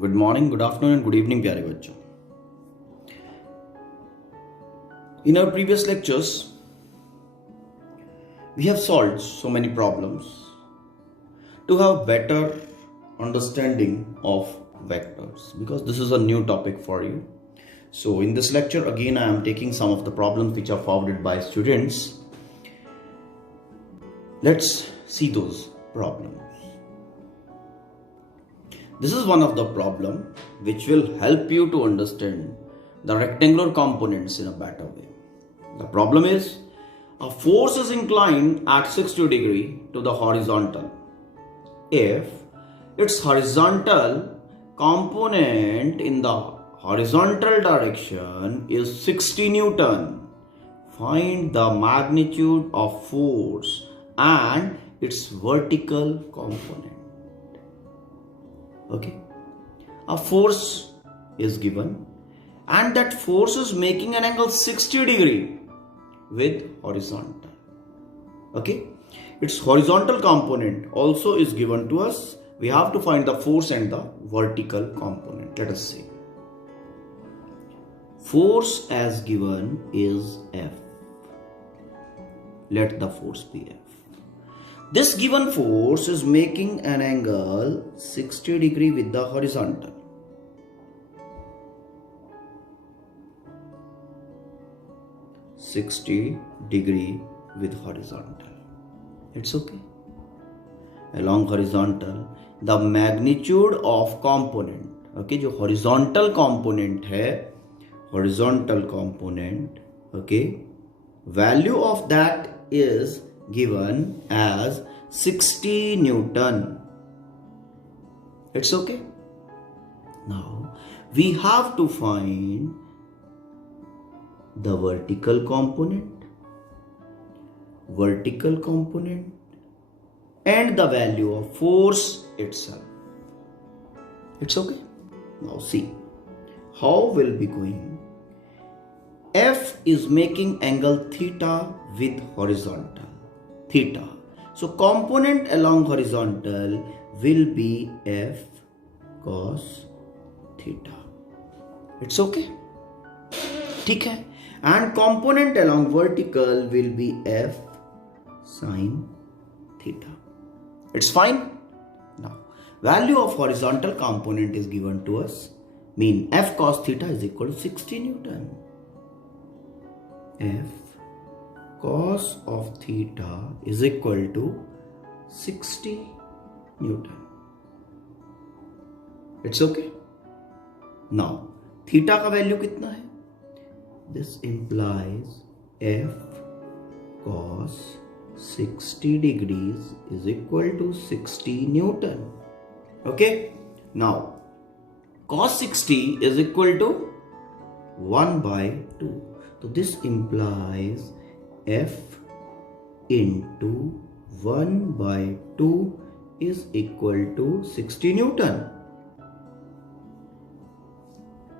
Good morning, good afternoon and good evening प्यारे बच्चों. In our previous lectures, we have solved so many problems to have better understanding of vectors, because this is a new topic for you. So in this lecture again I am taking some of the problems which are forwarded by students. Let's see those problems. This is one of the problem which will help you to understand the rectangular components in a better way. The problem is, a force is inclined at 60 degree to the horizontal. If its horizontal component in the horizontal direction is 60 Newton, find the magnitude of force and its vertical component. Okay, a force is given and that force is making an angle 60 degree with horizontal. Okay, its horizontal component also is given to us. We have to find the force and the vertical component. Let us see. Force as given is F. Let the force be F. This given force is making an angle 60 degree with the horizontal. With horizontal. It's okay. Along horizontal, the magnitude of component, okay, जो horizontal component है, horizontal component, okay, value of that is given as 60 Newton. It's okay. Now we have to find the vertical component and the value of force itself. It's okay. Now see how we'll be going. F is making angle theta with horizontal. Theta. So component along horizontal will be F cos theta. It's okay. ठीक है. And component along vertical will be F sin theta. It's fine. Now value of horizontal component is given to us. Mean F cos theta is equal to 60 Newton. F cos of theta is equal to 60 Newton. It's okay. Now theta का value कितना है? This implies F cos 60 degrees is equal to 60 Newton. Okay. Now cos 60 is equal to 1 by 2. So this implies F into 1 by 2 is equal to 60 Newton.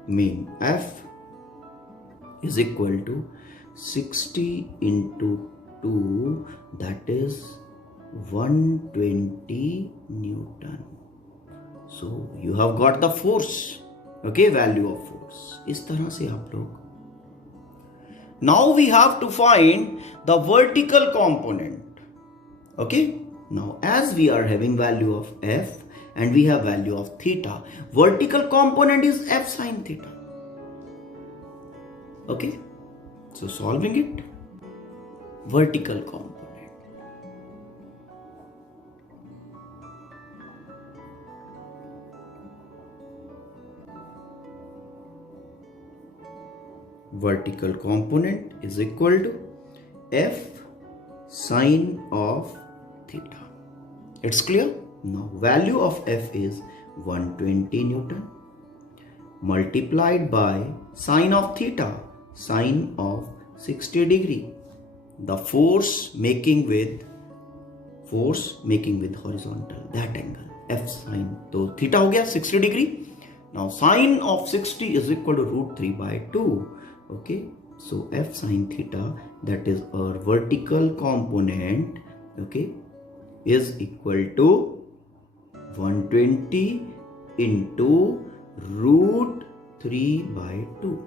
Mean F is equal to 60 into 2, that is 120 Newton. So you have got the force. Okay, value of force. इस तरह से आप लोग. Now we have to find the vertical component. Okay. Now as we are having value of F and we have value of theta, vertical component is F sin theta. Okay. So solving it, vertical component. Vertical component is equal to F sine of theta. It's clear? Now value of F is 120 Newton multiplied by sine of theta, sine of 60 degree. The force making with horizontal, that angle F sine. तो theta हो गया 60 degree. Now sine of 60 is equal to root 3 by 2. Okay, so F sin theta, that is our vertical component, okay, is equal to 120 into √3/2.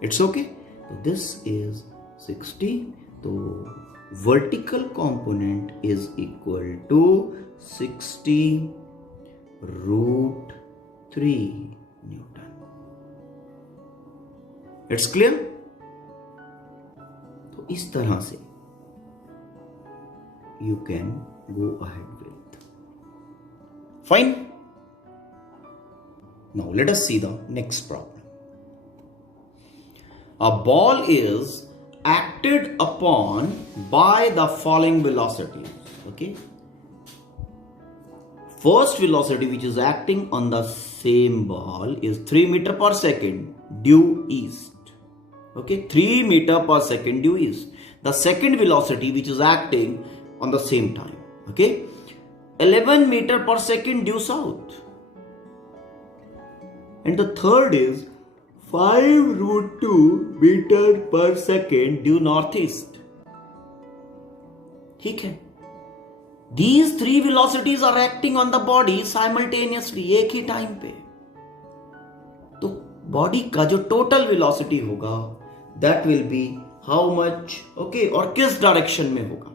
It's okay. So this is 60. So vertical component is equal to 60 √3 Newton. It's clear? तो इस तरह से you can go ahead with. Fine. Now let us see the next problem. A ball is acted upon by the following velocities. Okay. First velocity which is acting on the same ball is 3 meter per second due east. Okay, 3 meter per second due east. The second velocity which is acting on the same time. Okay, 11 meter per second due south. And the third is 5√2 meter per second due northeast. ठीक है. These three velocities are acting on the body simultaneously, एक ही time पे. तो body का जो total velocity होगा that will be how much, okay, और किस डायरेक्शन में होगा.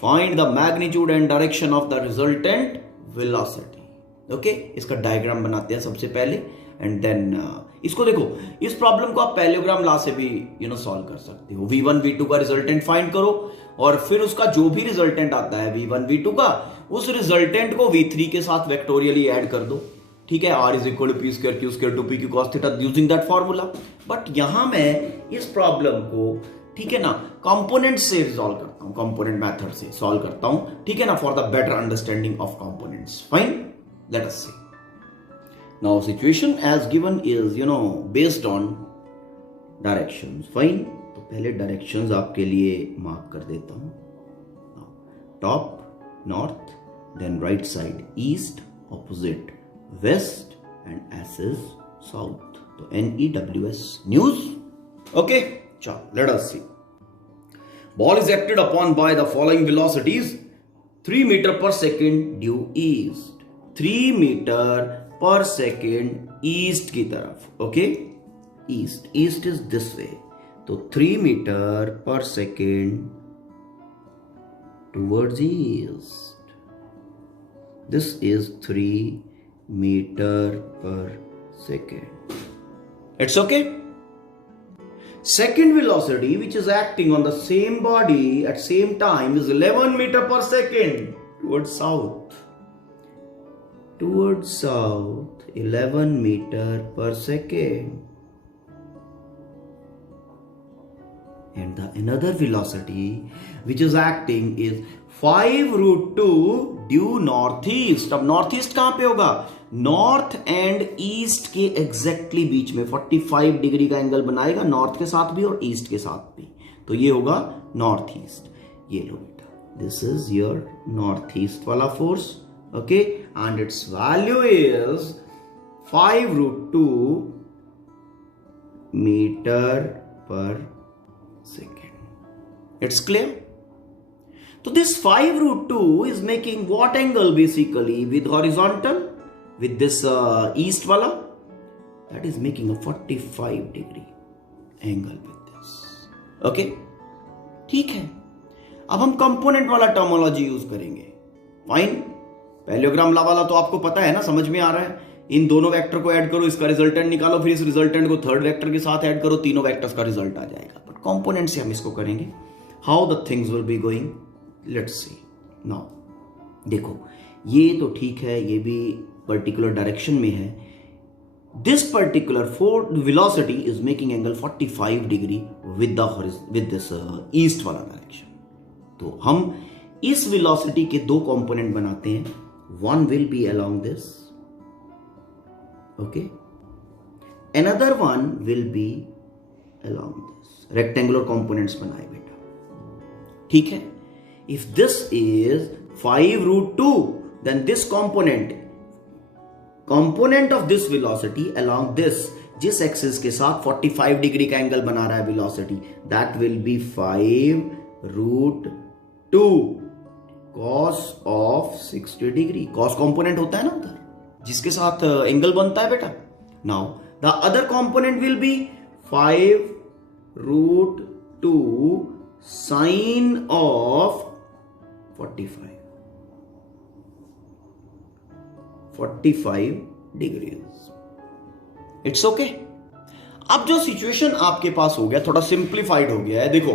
Find the magnitude and direction of the resultant velocity. Okay, इसका डायग्राम बनाते हैं सबसे पहले एंड देन इसको देखो. इस प्रॉब्लम को आप पैरेललोग्राम लॉ से भी सॉल्व कर सकते हो. V1 V2 का रिजल्टेंट फाइंड करो और फिर उसका जो भी रिजल्टेंट आता है V1 V2 का, उस रिजल्टेंट को V3 के साथ वेक्टोरियली ऐड कर दो. ठीक है, R = P² Q² 2PQ cos θ using that formula. But यहां मैं इस प्रॉब्लम को, ठीक है ना, कंपोनेंट से सॉल्व करता हूं, कंपोनेंट मेथड से सॉल्व करता हूं. ठीक है ना, for the better understanding of components. Fine, let us see. Now situation as given is based on directions. Fine, तो पहले डायरेक्शंस आपके लिए मार्क कर देता हूं. Top north, then right side east, opposite west and S is south. तो NEWS news. Okay, चलो let us see. Ball is acted upon by the following velocities: 3 meter per second due east. 3 meter per second east की तरफ. Okay, east is this way. तो 3 meter per second towards east. This is 3 meter per second. It's okay. Second velocity which is acting on the same body at same time is 11 meter per second towards south. Towards south, 11 meter per second. And the another velocity which is acting is 5√2 due northeast. अब northeast कहां पे होगा? North and east के exactly बीच में 45 degree का angle बनाएगा, north के साथ भी और ईस्ट के साथ भी. तो ये होगा नॉर्थ ईस्ट. ये लो बेटा, this is your north east वाला force. Okay, and its value is 5√2 metre per second. It's clear? तो this 5√2 is making what angle basically with horizontal? With this east wala, that is making a 45 degree angle with this. Okay, ठीक है. अब हम component वाला terminology use करेंगे. Fine, parallelogram law वाला तो आपको पता है ना, समझ में आ रहा है. इन दोनों वेक्टर को ऐड करो, इसका रिजल्टेंट निकालो, फिर इस रिजल्टेंट को थर्ड वेक्टर के साथ ऐड करो, तीनों वेक्टर्स का रिजल्ट आ जाएगा. बट कंपोनेंट से हम इसको करेंगे. How the things will be going, let's see. Now देखो, ये तो ठीक है, ये भी पर्टिकुलर डायरेक्शन में है. This particular velocity is making angle 45 degree with this east वाला डायरेक्शन. तो हम इस वेलोसिटी के दो कंपोनेंट बनाते हैं. One will be along this, okay, another one will be along this. Rectangular components बनाए बेटा. ठीक है. If this is 5√2, then this component of this velocity along this, जिस एक्सिस के साथ 45 डिग्री का एंगल बना रहा है velocity, that will be 5√2 cos of 60 degree. cos component होता है ना उधर, जिसके साथ एंगल बनता है बेटा, Now the other component will be 5 root 2 sine of 45 degrees. It's okay. अब जो सिचुएशन आपके पास हो गया, थोड़ा सिंप्लीफाइड हो गया है. देखो,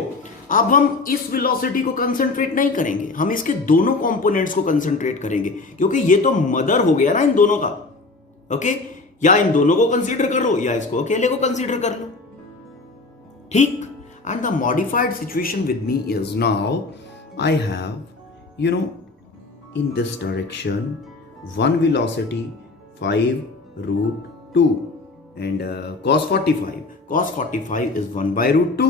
अब हम इस वेलोसिटी को कंसंट्रेट नहीं करेंगे, हम इसके दोनों कंपोनेंट्स को कंसंट्रेट करेंगे, क्योंकि ये तो मदर हो गया ना इन दोनों का. ओके, या इन दोनों को कंसीडर कर लो या इसको अकेले को कंसीडर कर लो. ठीक. And the modified situation with me is now I have in this direction one velocity 5 root 2 and cos 45 is 1 by root 2.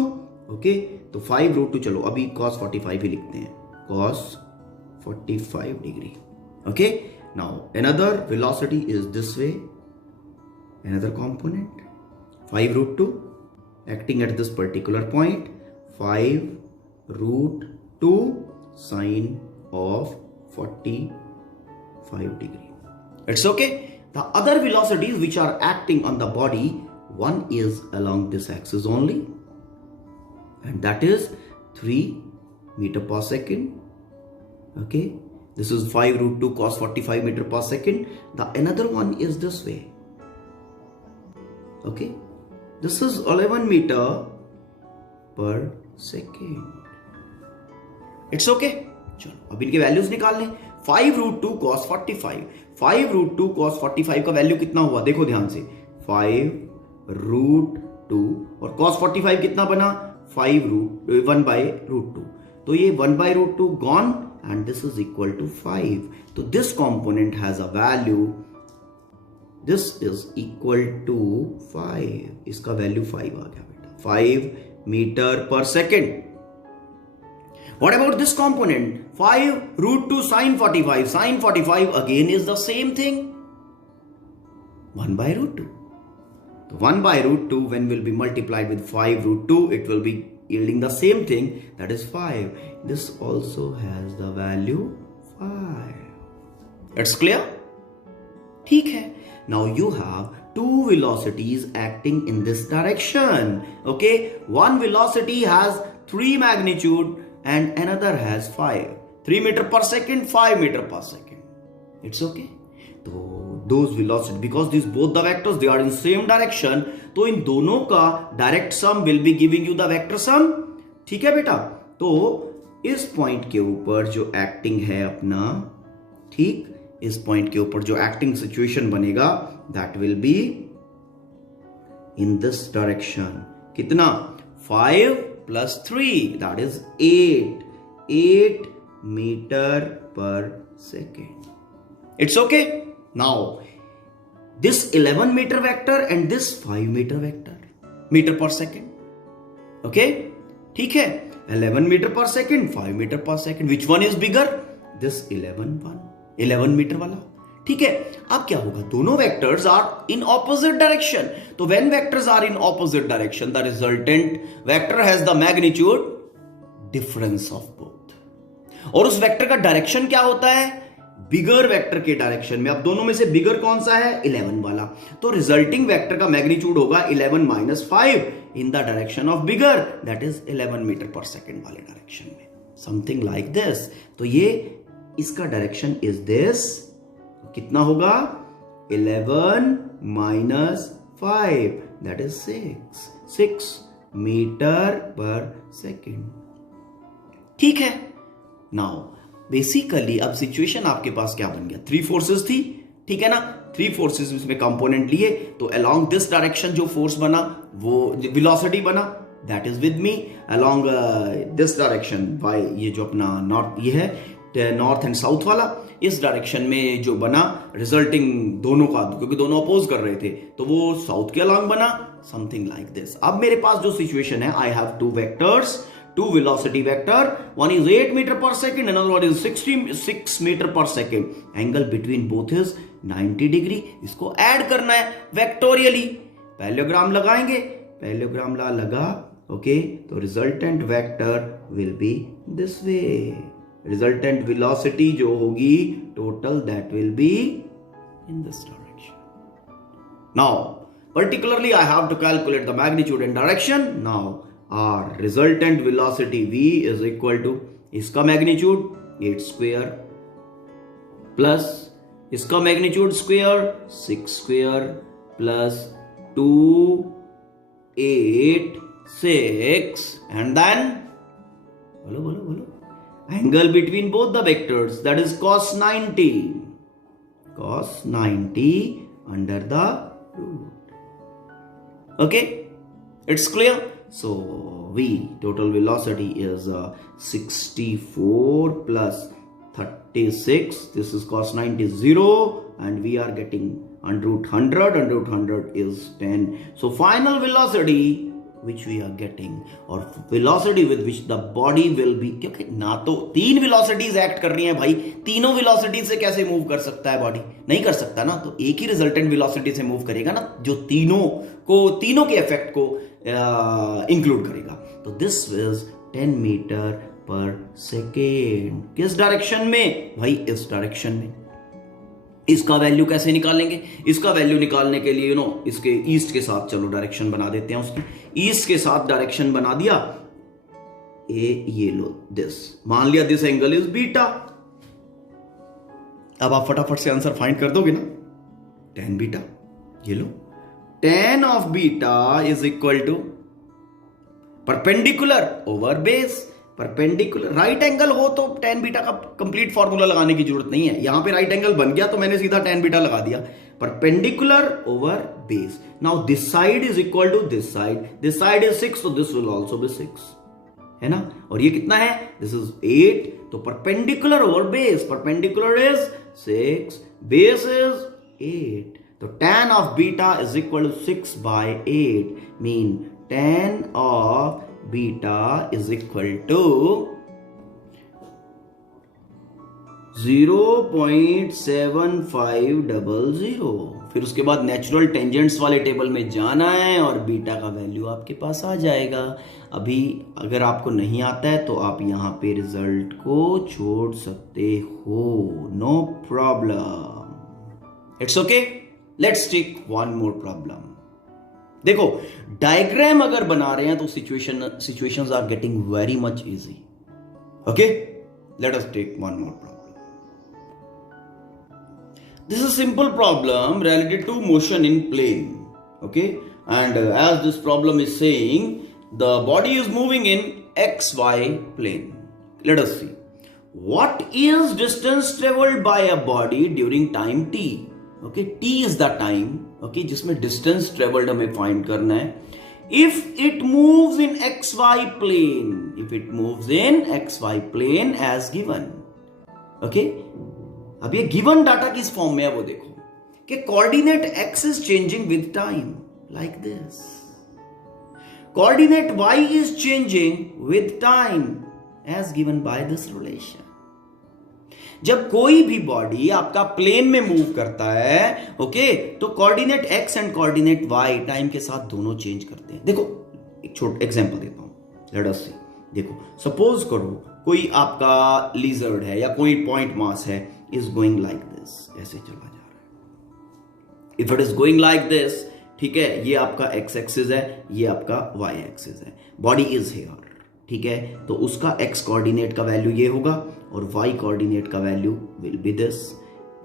okay, तो 5 root 2, चलो अभी cos 45 ही लिखते हैं, cos 45 degree. okay, now another velocity is this way, another component 5 root 2 acting at this particular point, 5 root 2 sine of 45 degree. It's okay. The other velocities which are acting on the body, one is along this axis only, and that is 3 meter per second. Okay, this is 5 root 2 cos 45 meter per second. The another one is this way. Okay, this is 11 meter per second. It's okay. चलो अब इनके values निकाल लें. 5 root 2 cos 45 का value कितना हुआ, देखो ध्यान से. 5 रूट 2 और cos 45 कितना बना, 1 by root 2. तो ये 1 by root 2 gone and this is equal to 5. तो this component has a value, this is equal to 5. इसका वैल्यू 5 आ गया बेटा, 5 metre per second. What about this component? 5 root 2 sine 45. Sine 45 again is the same thing. 1 by root 2. So 1 by root 2 when will be multiplied with 5 root 2, it will be yielding the same thing, that is 5. This also has the value 5. It's clear? ठीक है. Now you have two velocities acting in this direction. Okay, one velocity has 3 magnitude and another has 5. 3 meter per second, 5 meter per second. It's okay. तो those velocity, because these both the vectors they are in same direction, तो इन दोनों का direct sum will be giving you the vector sum. ठीक है बेटा. तो इस point के ऊपर जो एक्टिंग है अपना, ठीक, इस पॉइंट के ऊपर जो एक्टिंग सिचुएशन बनेगा, that will be in this direction. कितना, 5 plus 3, that is 8 meter per second. It's okay. Now this 11 meter vector and this 5 meter vector, meter per second. Okay, ठीक है. 11 meter per second, 5 meter per second. Which one is bigger? This 11 meter वाला. ठीक है. अब क्या होगा, दोनों vectors are in opposite direction. तो when vectors are in opposite direction, the resultant vector has the magnitude difference of both. और उस वेक्टर का डायरेक्शन क्या होता है, बिगर वेक्टर के डायरेक्शन में. अब दोनों में से बिगर कौन सा है, 11 वाला. तो रिजल्टिंग वेक्टर का मैग्नीट्यूड होगा 11 minus 5 in the direction of bigger, that is 11 metre per second वाले डायरेक्शन में. Something like this. तो ये इसका डायरेक्शन इज दिस. कितना होगा, 11 minus 5, that is 6 metre per second. ठीक है. नाउ बेसिकली अब सिचुएशन आपके पास क्या बन गया, 3 फोर्सेस थी. ठीक है ना, 3 फोर्सेस उसमें कंपोनेंट लिए. तो अलोंग दिस डायरेक्शन जो फोर्स बना, वो वेलोसिटी बना, that is with me. Along this direction by, ये जो अपना नॉर्थ, ये है नॉर्थ एंड साउथ वाला, इस डायरेक्शन में जो बना रिजल्टिंग दोनों का, क्योंकि दोनों अपोज कर रहे थे, तो वो साउथ के अलोंग बना. Something like this. अब मेरे पास जो सिचुएशन है, I have 2 vectors, 2 velocity vector. One is 8 meter per second, another one is 6 meter per second. Angle between both is 90 degree. इसको ऐड करना है वेक्टोरियली. पैरेललोग्राम लगाएंगे, पैरेललोग्राम लगा. ओके, तो resultant vector will be this way. Resultant velocity जो होगी total, that will be in this direction. Now Particularly, I have to calculate the magnitude and direction. Now, our resultant velocity v is equal to इसका magnitude 8 square plus इसका magnitude square 6 square plus 2 8 6 and then bolo angle between both the vectors, that is cos 90 under the root. Okay, it's clear. So v total velocity is 64 plus 36. This is cos 90 0 and we are getting under root 100. Under root 100 is 10. So final velocity which we are getting or velocity with which the body will be, क्योंकि ना तो तीन velocities act कर रही हैं भाई, तीनों velocities से कैसे move कर सकता है body? नहीं कर सकता ना, तो एक ही resultant velocity से move करेगा ना जो तीनों के effect को include करेगा. तो this is 10 meter per second. किस डायरेक्शन में भाई? इस डायरेक्शन में. इसका वैल्यू कैसे निकालेंगे? इसका वैल्यू निकालने के लिए इसके ईस्ट के साथ चलो डायरेक्शन बना देते हैं. उसकी ईस्ट के साथ डायरेक्शन बना दिया. ये लो दिस, मान लिया दिस एंगल इज बीटा. अब आप फटाफट से आंसर फाइंड कर दोगे ना. tan बीटा, ये लो tan of beta is equal to perpendicular over base. Perpendicular right angle हो तो tan बीटा का कंप्लीट फॉर्मूला लगाने की जरूरत नहीं है. यहां पे राइट एंगल बन गया तो मैंने सीधा tan बीटा लगा दिया. Perpendicular over base. Now this side is equal to this side is 6 तो दिस विल आल्सो बी 6 है ना. और ये कितना है? This is 8. तो perpendicular over base, perpendicular is 6, base is 8. तो tan of beta is equal to 6 by 8 mean tan of beta is equal to 0.7500. फिर उसके बाद नेचुरल टेंजेंट्स वाले टेबल में जाना है और बीटा का वैल्यू आपके पास आ जाएगा. अभी अगर आपको नहीं आता है तो आप यहां पे रिजल्ट को छोड़ सकते हो, no problem. It's okay. Let's take one more problem. देखो डायग्राम अगर बना रहे हैं तो situations are getting very much easy. Okay, let us take one more problem. This is a simple problem related to motion in plane. Okay, and as this problem is saying, the body is moving in xy plane. Let us see. What is distance traveled by a body during time t? Okay, t is the time. Okay, जिसमें distance traveled हमें find करना है. If it moves in xy plane, if it moves in xy plane as given. Okay. अब ये given data किस form में है वो देखो कि coordinate X is changing with time like this, coordinate Y is changing with time as given by this relation. जब कोई भी बॉडी आपका प्लेन में मूव करता है ओके, तो coordinate X and coordinate Y time के साथ दोनों चेंज करते हैं. देखो एक छोटा एग्जांपल देता हूं, लेट अस सी. देखो सपोज करो कोई आपका लिजर्ड है या कोई पॉइंट मास है, is going like this, ऐसे चला जा रहा है. If it is going like this, ठीक है, ये आपका x एक्सिस है, ये आपका y एक्सिस है, बॉडी इज हेयर. ठीक है, तो उसका x कोऑर्डिनेट का वैल्यू ये होगा और y कोऑर्डिनेट का वैल्यू विल बी दिस.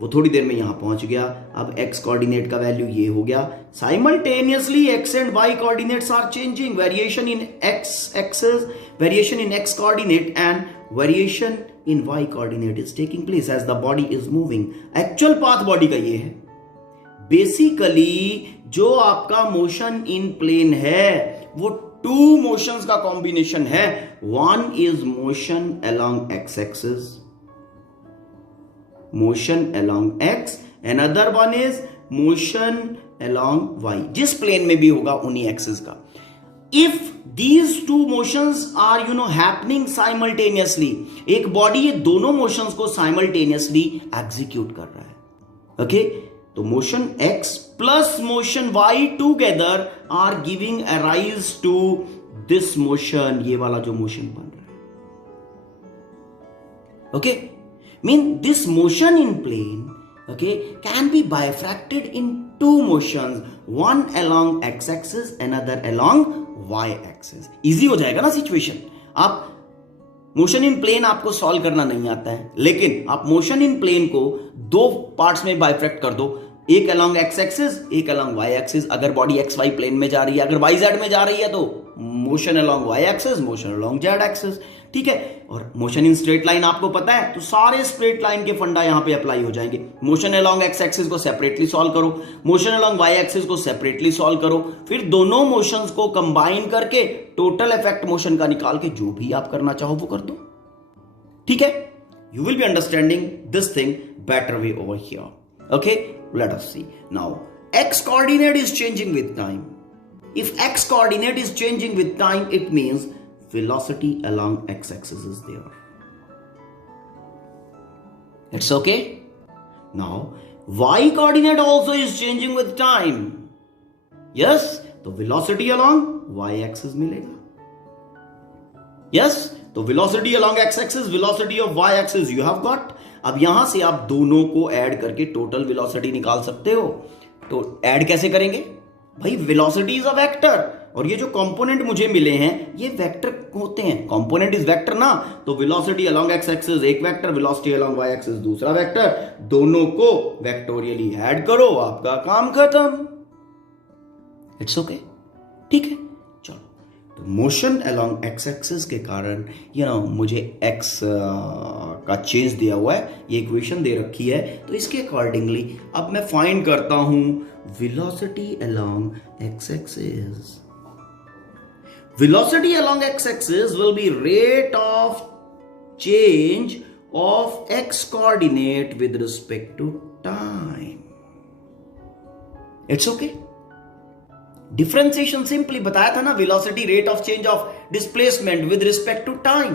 वो थोड़ी देर में यहां पहुंच गया. अब x कोऑर्डिनेट का वैल्यू ये हो गया. Simultaneously x and y coordinates are changing. Variation in x axis, variation in x coordinate and variation in y coordinate is taking place as the body is moving. Actual path body का ये है. Basically जो आपका motion in plane है वो two motions का combination है. One is motion along x axis, motion along x, another one is motion along y. जिस plane में भी होगा उन्हीं axis का. If these two motions are happening simultaneously, एक बॉडी ये दोनों मोशंस को साइमल्टेनियसली एग्जीक्यूट कर रहा है. ओके, तो motion x plus motion y together are giving a rise to this motion. ये वाला जो मोशन बन रहा है. Okay, mean this motion in plane okay can be bifurcated in two motions, one along x axis, another along y axis. Easy हो जाएगा ना situation. आप मोशन इन प्लेन आपको सॉल्व करना नहीं आता है, लेकिन आप मोशन इन प्लेन को दो पार्ट्स में बाइफेक्ट कर दो, एक अलॉन्ग एक्स एक्सिस, एक अलॉन्ग वाई एक्सिस. अगर बॉडी एक्स वाई प्लेन में जा रही है, अगर वाई जेड में जा रही है, तो motion along Y axis, motion along Z axis. ठीक है. और मोशन इन स्ट्रेट लाइन आपको पता है, तो सारे स्ट्रेट लाइन के फंडा यहां पे अप्लाई हो जाएंगे. मोशन अलॉन्ग एक्स एक्सिस को सेपरेटली सॉल्व करो, मोशन अलॉन्ग वाई एक्सिस को सेपरेटली सॉल्व करो, फिर दोनों मोशंस को कंबाइन करके टोटल इफेक्ट मोशन का निकाल के जो भी आप करना चाहो वो कर दो. ठीक है. You will be understanding this thing better way over here. Okay, let us see. Now, x coordinate is changing with time. If x coordinate is changing with time, it means velocity along x axis is there. It's okay. Now, y coordinate also is changing with time. Yes, तो velocity along y axis मिलेगा. Yes, तो velocity along x axis, velocity of Y axis you have got. अब यहां से आप दोनों को add करके टोटल वेलोसिटी निकाल सकते हो. तो ऐड कैसे करेंगे भाई? वेलोसिटी इज अ वेक्टर, और ये जो कंपोनेंट मुझे मिले हैं ये वेक्टर होते हैं. कंपोनेंट इज वेक्टर ना, तो वेलोसिटी अलॉन्ग एक्स एक्सिस एक vector, velocity along Y axis दूसरा वेक्टर. दोनों को वेक्टोरियली ऐड करो, आपका काम खत्म. It's okay. ठीक है. तो मोशन अलॉन्ग एक्स एक्सिस के कारण मुझे एक्स का चेंज दिया हुआ है, ये इक्वेशन दे रखी है, तो इसके अकॉर्डिंगली अब मैं फाइंड करता हूं velocity along x axis. Velocity along x axis will be rate of change of x coordinate with respect to time. It's okay. Differentiation simply बताया था ना, velocity rate of change of displacement with respect to time.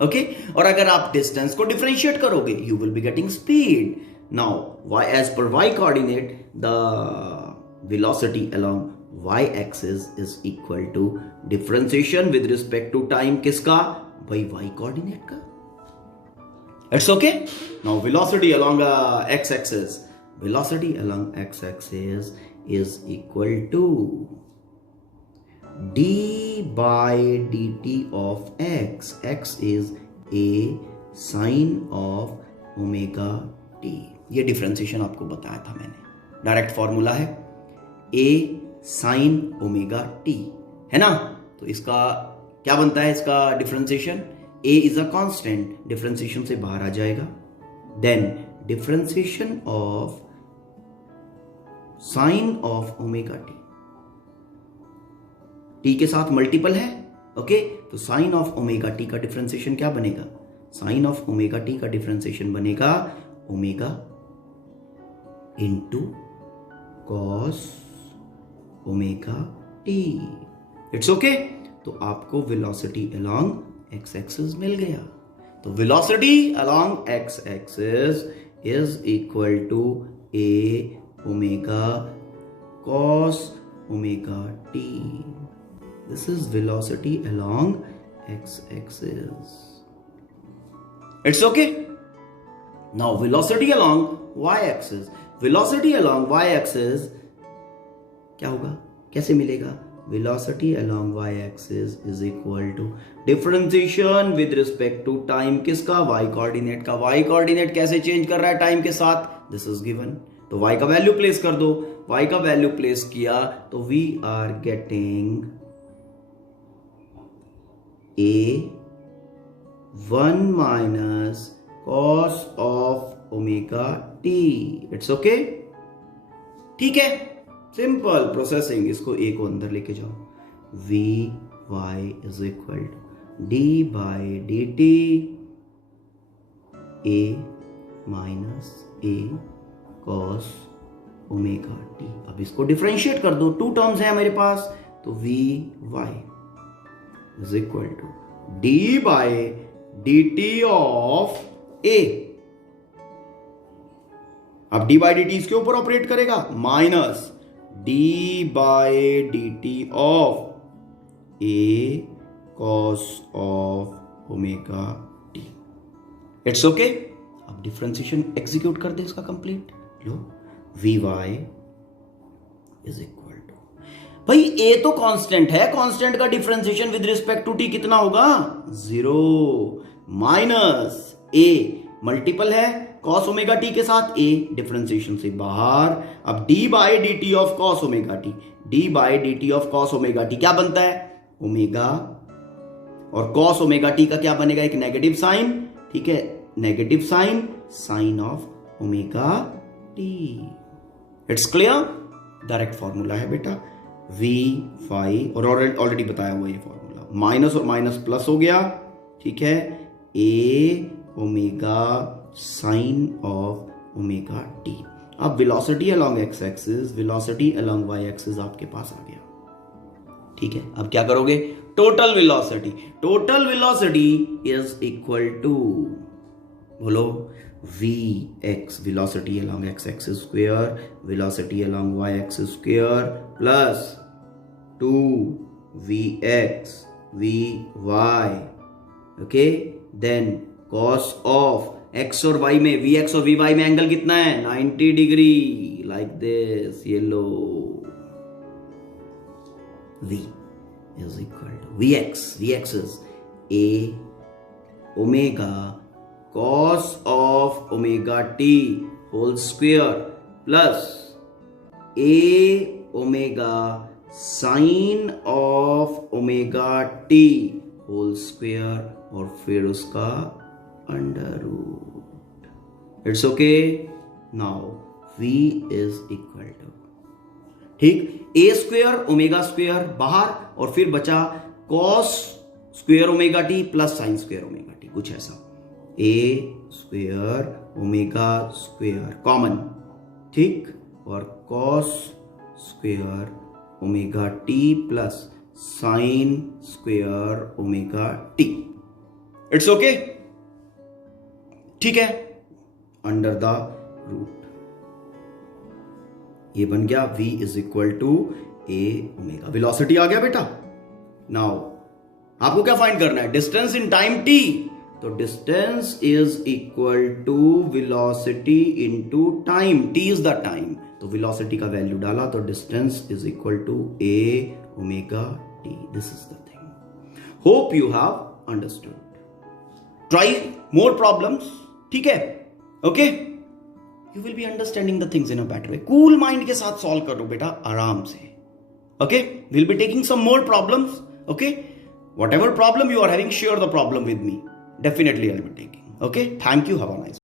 Okay. और अगर आप distance को differentiate करोगे, you will be getting speed. Now as per y coordinate, the velocity along y axis is equal to differentiation with respect to time. किसका भाई? Y coordinate का. It's okay. Now velocity along x axis, velocity along x-axis is equal to d by dt of x. X is a sine of omega t. ये differentiation आपको बताया था मैंने. Direct formula है a sin omega t, है ना. तो इसका क्या बनता है? इसका differentiation a is a constant, differentiation से बाहर आ जाएगा. Then differentiation of sine of omega t, t के साथ मल्टीपल है. ओके. तो साइन ऑफ ओमेगा टी का डिफरेंशिएशन क्या बनेगा? साइन ऑफ ओमेगा टी का डिफरेंशिएशन बनेगा omega into cos omega t. It's okay. तो आपको वेलोसिटी अलोंग एक्स एक्सिस मिल गया. तो velocity along x axis is equal to a omega cos omega t. This is velocity along x-axis. It's okay. Now velocity along y-axis. Velocity along y-axis क्या होगा? कैसे मिलेगा? Velocity along y-axis is equal to differentiation with respect to time. किसका? y coordinate का. y coordinate कैसे change कर रहा है टाइम के साथ? This is given. तो y का वैल्यू प्लेस कर दो. y का वैल्यू प्लेस किया तो we are getting a1 minus cos of omega t. It's okay. ठीक है. Simple processing. इसको a को अंदर लेके जाओ. V y is equal to d by d t a minus a cos omega t. अब इसको डिफरेंशिएट कर दो. टू टर्म्स है मेरे पास, तो v y is equal to d by d t of a. अब डी बाई डी टी इसके ऊपर ऑपरेट करेगा, minus d by d t of a cos of omega t. It's okay. अब differentiation execute कर दे इसका complete. लो, v y is equal to, भाई ए तो कांस्टेंट है, कांस्टेंट का differentiation with respect to t कितना होगा 0 माइनस ए मल्टीपल है कॉस ओमेगा टी के साथ, ए डिफरेंशिएशन से बाहर। अब d by d t of cos omega T, D by d t of cos omega T क्या बनता है ओमेगा, और कॉस ओमेगा टी का क्या बनेगा एक नेगेटिव साइन, ठीक है, negative sine sine of omega t. It's clear, direct formula है बेटा वी फाई, और ऑलरेडी बताया हुआ ये फॉर्मूला, माइनस और माइनस प्लस हो गया, ठीक है, a omega sine of omega t. अब velocity along x axis, velocity along y axis आपके पास आ गया, ठीक है। अब क्या करोगे, total velocity, total velocity is equal to, बोलो v x, velocity along x axis square, velocity along y axis square plus 2vx vy, okay, then cos of x और y में, vx और vy में एंगल कितना है 90 degree, like this, ये लो v is equal to vx is a omega cos of omega t whole square plus a omega sin of omega t whole square और फिर उसका under root. It's okay, now v is equal to, ठीक, a square omega square बाहर, और फिर बचा cos square omega t plus sine square omega t, कुछ ऐसा, a square omega square common, ठीक, और cos square omega t plus sine square omega t. It's okay, ठीक है, अंडर द रूट, ये बन गया v is equal to a omega, velocity आ गया बेटा। नाउ आपको क्या फाइंड करना है, डिस्टेंस इन टाइम t, तो distance is equal to velocity into time, t is the time, तो वेलोसिटी का वैल्यू डाला तो distance is equal to a omega t. This is the thing, hope you have understood, try more problems, ठीक है, okay, you will be understanding the things in a better way, cool mind के साथ solve करो बेटा आराम से, okay, will be taking some more problems, okay, whatever problem you are having, share the problem with me, definitely I'll be taking, okay, thank you, have a nice day.